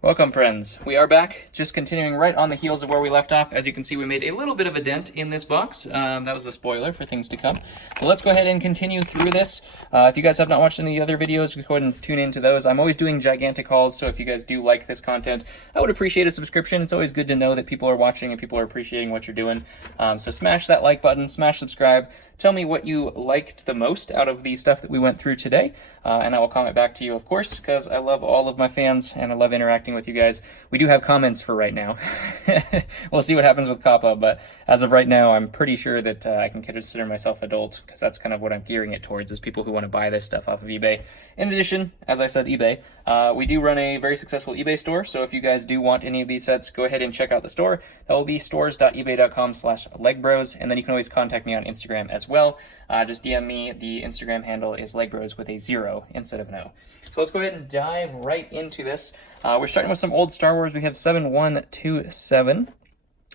Welcome, friends. We are back, just continuing right on the heels of where we left off. As you can see, we made a little bit of a dent in this box. That was a spoiler for things to come. But let's go ahead and continue through this. If you guys have not watched any of the other videos, go ahead and tune into those. I'm always doing gigantic hauls, so if you guys do like this content, I would appreciate a subscription. It's always good to know that people are watching and people are appreciating what you're doing. So smash that like button, smash subscribe. Tell me what you liked the most out of the stuff that we went through today, and I will comment back to you, of course, because I love all of my fans and I love interacting with you guys. We do have comments for right now. We'll see what happens with Kappa, but as of right now, I'm pretty sure that I can consider myself adult, because that's kind of what I'm gearing it towards, is people who want to buy this stuff off of eBay. In addition, as I said, eBay, we do run a very successful eBay store, so if you guys do want any of these sets, go ahead and check out the store. That will be stores.ebay.com/LEGbrOs, and then you can always contact me on Instagram as well. Just DM me. The Instagram handle is LEGbrOs with a 0 instead of an O. So let's go ahead and dive right into this. We're starting with some old Star Wars. We have 7127.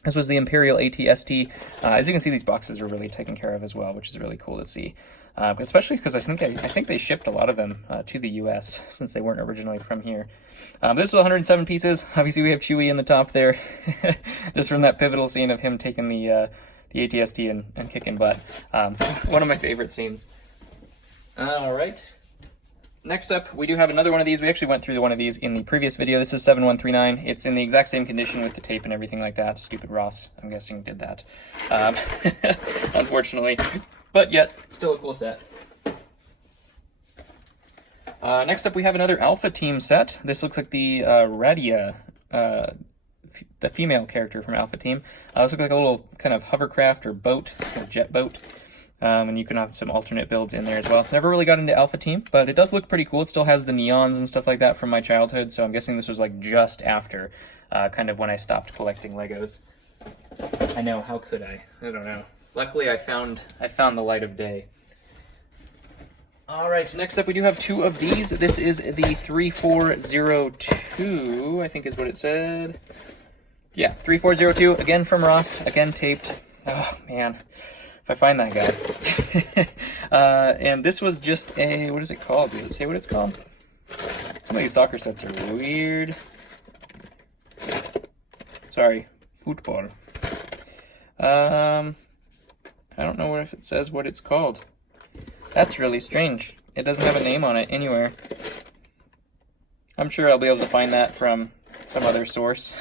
This was the Imperial AT-ST. As you can see, these boxes are really taken care of as well, which is really cool to see. Especially because I think they shipped a lot of them to the U.S. since they weren't originally from here. This was 107 pieces. Obviously, we have Chewie in the top there, just from that pivotal scene of him taking the AT-ST and kicking butt. One of my favorite scenes. All right. Next up, we do have another one of these. We actually went through one of these in the previous video. This is 7139. It's in the exact same condition with the tape and everything like that. Stupid Ross, I'm guessing, did that. Unfortunately. But yet, still a cool set. Next up, we have another Alpha Team set. This looks like the Radia, the female character from Alpha Team. This looks like a little kind of hovercraft or boat, or jet boat. And you can have some alternate builds in there as well. Never really got into Alpha Team, but it does look pretty cool. It still has the neons and stuff like that from my childhood, so I'm guessing this was like just after kind of when I stopped collecting Legos. I know, how could I? I don't know. Luckily, I found the light of day. All right, so next up we do have two of these. This is the 3402, I think is what it said. Yeah, 3402, again from Ross, again taped. Oh, man. If I find that guy. And this was just a, what is it called? Does it say what it's called? Some of these soccer sets are weird. Sorry, football. I don't know if it says what it's called. That's really strange. It doesn't have a name on it anywhere. I'm sure I'll be able to find that from some other source.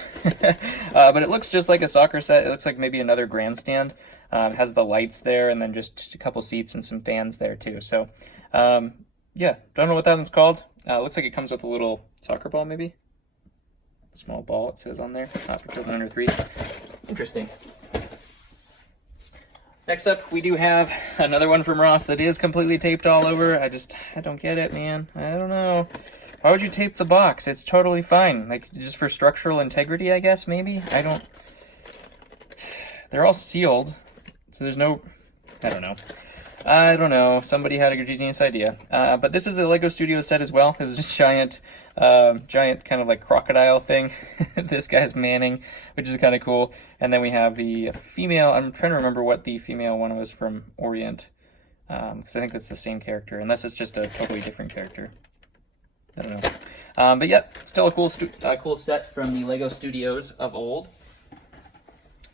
But it looks just like a soccer set. It looks like maybe another grandstand. It has the lights there and then just a couple seats and some fans there too. So, yeah, don't know what that one's called. Looks like it comes with a little soccer ball maybe. A small ball, it says on there. Not for children under 3. Interesting. Next up, we do have another one from Ross that is completely taped all over. I don't get it, man. I don't know. Why would you tape the box? It's totally fine. Like, just for structural integrity, I guess, maybe? They're all sealed, so there's no... I don't know. Somebody had a genius idea. But this is a LEGO Studio set as well. This is a giant kind of like crocodile thing. This guy's Manning, which is kind of cool. And then we have the female. I'm trying to remember what the female one was from Orient, because I think that's the same character, unless it's just a totally different character. I don't know. But yeah, still a cool set from the LEGO Studios of old.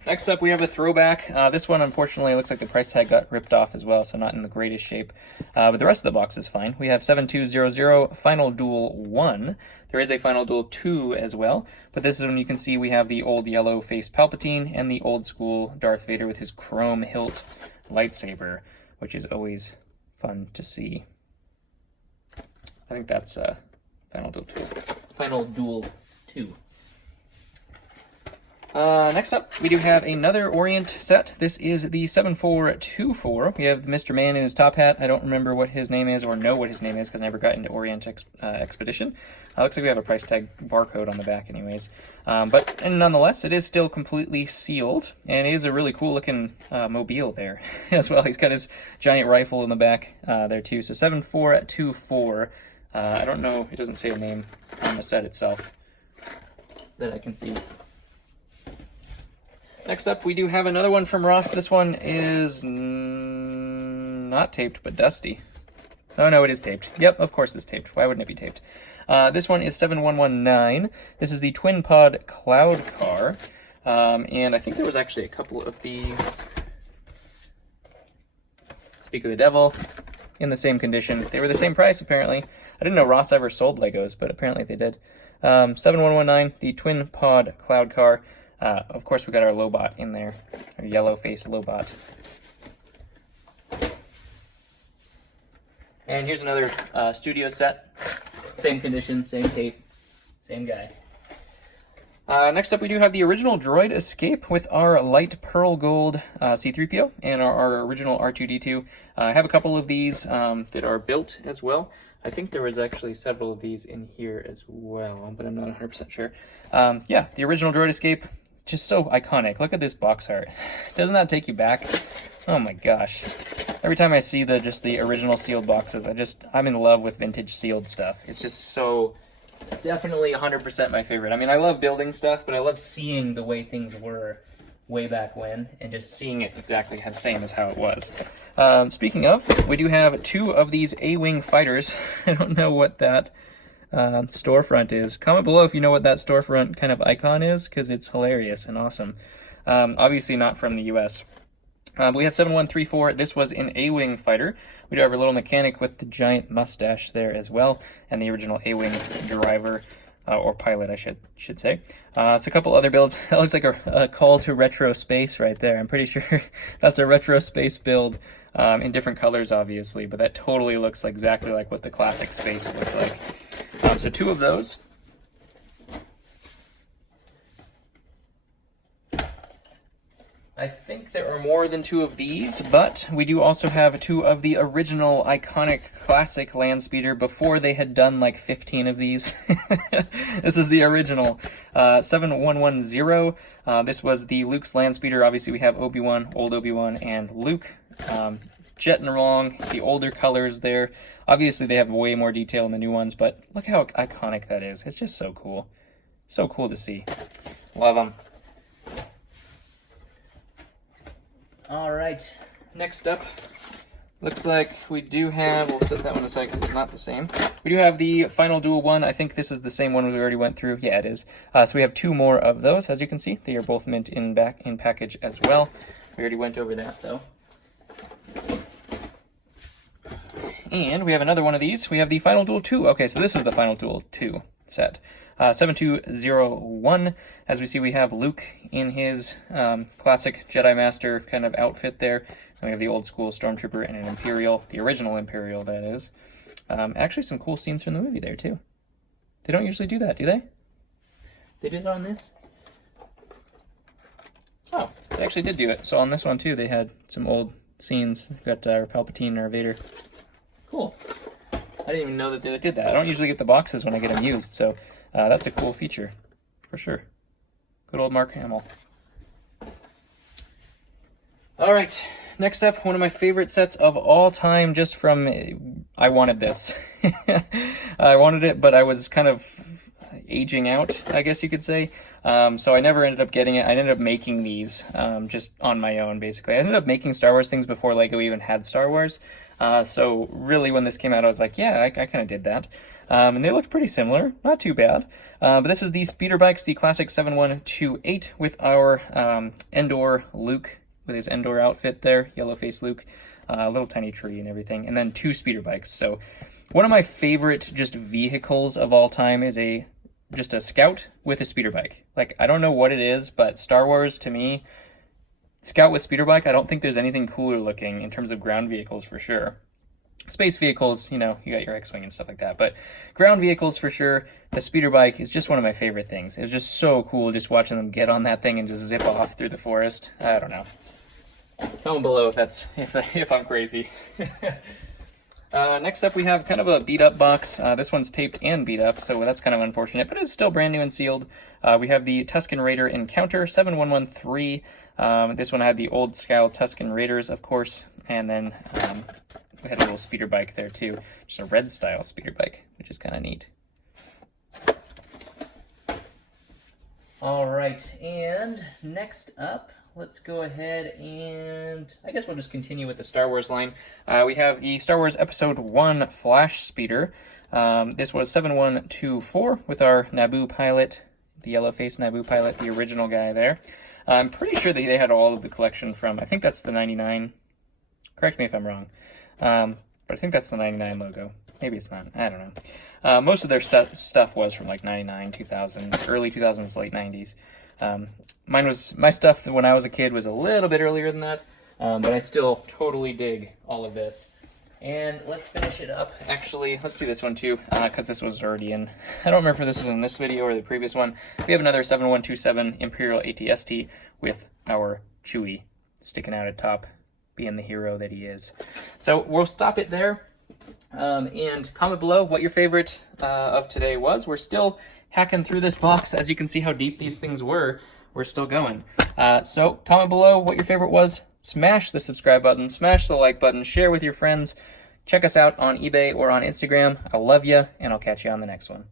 Next up, we have a throwback. This one, unfortunately, looks like the price tag got ripped off as well, so not in the greatest shape. But the rest of the box is fine. We have 7200 Final Duel 1. There is a Final Duel 2 as well, but this is when you can see we have the old yellow-faced Palpatine and the old-school Darth Vader with his chrome hilt lightsaber, which is always fun to see. I think that's Final Duel 2. Final Duel 2. Next up, we do have another Orient set. This is the 7424. We have Mr. Man in his top hat. I don't remember what his name is or know what his name is because I never got into Orient Expedition. Looks like we have a price tag barcode on the back anyways. But nonetheless, it is still completely sealed, and it is a really cool looking mobile there as well. He's got his giant rifle in the back there too. So 7424. I don't know, it doesn't say a name on the set itself that I can see. Next up, we do have another one from Ross. This one is not taped, but dusty. Oh, no, it is taped. Yep, of course it's taped. Why wouldn't it be taped? This one is 7119. This is the Twin Pod Cloud Car. And I think there was actually a couple of these, Speak of the Devil, in the same condition. They were the same price, apparently. I didn't know Ross ever sold Legos, but apparently they did. 7119, the Twin Pod Cloud Car. Of course, we got our Lobot in there, our yellow face Lobot. And here's another studio set. Same condition, same tape, same guy. Next up, we do have the original Droid Escape with our light pearl gold C-3PO and our original R2-D2. I have a couple of these that are built as well. I think there was actually several of these in here as well, but I'm not 100% sure. Yeah, the original Droid Escape, just so iconic. Look at this box art. Doesn't that take you back? Oh my gosh. Every time I see the original sealed boxes, I'm in love with vintage sealed stuff. It's just so, definitely 100% my favorite. I mean, I love building stuff, but I love seeing the way things were way back when, and just seeing it exactly the same as how it was. Speaking of, we do have two of these A-Wing fighters. I don't know what that storefront is. Comment below if you know what that storefront kind of icon is, because it's hilarious and awesome. Obviously not from the US. We have 7134. This was an A-Wing fighter. We do have our little mechanic with the giant mustache there as well, and the original A-Wing driver, or pilot, I should say. So a couple other builds. That looks like a call to retro space right there. I'm pretty sure that's a retro space build in different colors, obviously, but that totally looks exactly like what the classic space looked like. So two of those. I think there are more than two of these, but we do also have two of the original iconic classic land speeder before they had done like 15 of these. This is the original 7110. This was the Luke's land speeder. Obviously we have Obi-Wan, old Obi-Wan, and Luke jetting along. The older colors there. Obviously they have way more detail in the new ones, but look how iconic that is. It's just so cool. So cool to see. Love them. All right, next up, looks like we do have, we'll set that one aside because it's not the same. We do have the Final Duel one. I think this is the same one we already went through. Yeah, it is. So we have two more of those, as you can see. They are both mint in package as well. We already went over that, though. And we have another one of these. We have the Final Duel 2. Okay, so this is the Final Duel 2 set. 7201. As we see, we have Luke in his classic Jedi Master kind of outfit there. And we have the old school Stormtrooper and an Imperial, the original Imperial, that is. Actually, some cool scenes from the movie there, too. They don't usually do that, do they? They did it on this? Oh, they actually did do it. So on this one, too, they had some old scenes. We've got our Palpatine and our Vader. Cool. I didn't even know that they did that. I don't usually get the boxes when I get them used, so that's a cool feature, for sure. Good old Mark Hamill. All right, next up, one of my favorite sets of all time, just from, I wanted this. I wanted it, but I was kind of aging out, I guess you could say. So I never ended up getting it. I ended up making these just on my own, basically. I ended up making Star Wars things before LEGO even had Star Wars. So really, when this came out, I was like, yeah, I kind of did that. And they looked pretty similar, not too bad. But this is the speeder bikes, the classic 7128 with our Endor Luke, with his Endor outfit there, yellow face Luke, little tiny tree and everything, and then two speeder bikes. So one of my favorite just vehicles of all time is just a Scout with a speeder bike. Like, I don't know what it is, but Star Wars, to me, Scout with speeder bike, I don't think there's anything cooler looking in terms of ground vehicles for sure. Space vehicles, you know, you got your X-Wing and stuff like that, but ground vehicles for sure, the speeder bike is just one of my favorite things. It's just so cool just watching them get on that thing and just zip off through the forest. I don't know. Comment below if I'm crazy. Next up, we have kind of a beat-up box. This one's taped and beat up, so that's kind of unfortunate, but it's still brand new and sealed. We have the Tusken Raider Encounter 7113. This one had the old style Tusken Raiders, of course, and then we had a little speeder bike there too, just a red style speeder bike, which is kind of neat. All right, and next up, let's go ahead and I guess we'll just continue with the Star Wars line. We have the Star Wars Episode 1 Flash Speeder. This was 7124 with our Naboo pilot, the yellow-faced Naboo pilot, the original guy there. I'm pretty sure that they had all of the collection from, I think that's the 99. Correct me if I'm wrong. But I think that's the 99 logo. Maybe it's not. I don't know. Most of their stuff was from like 99, 2000, early 2000s, late 90s. My stuff when I was a kid was a little bit earlier than that, but I still totally dig all of this. And let's finish it up. Actually, let's do this one too, because this was already in. I don't remember if this was in this video or the previous one. We have another 7127 Imperial AT-ST with our Chewie sticking out at top, being the hero that he is. So we'll stop it there. And comment below what your favorite of today was. We're still hacking through this box. As you can see how deep these things were, we're still going. So comment below what your favorite was. Smash the subscribe button, smash the like button, share with your friends. Check us out on eBay or on Instagram. I love you, and I'll catch you on the next one.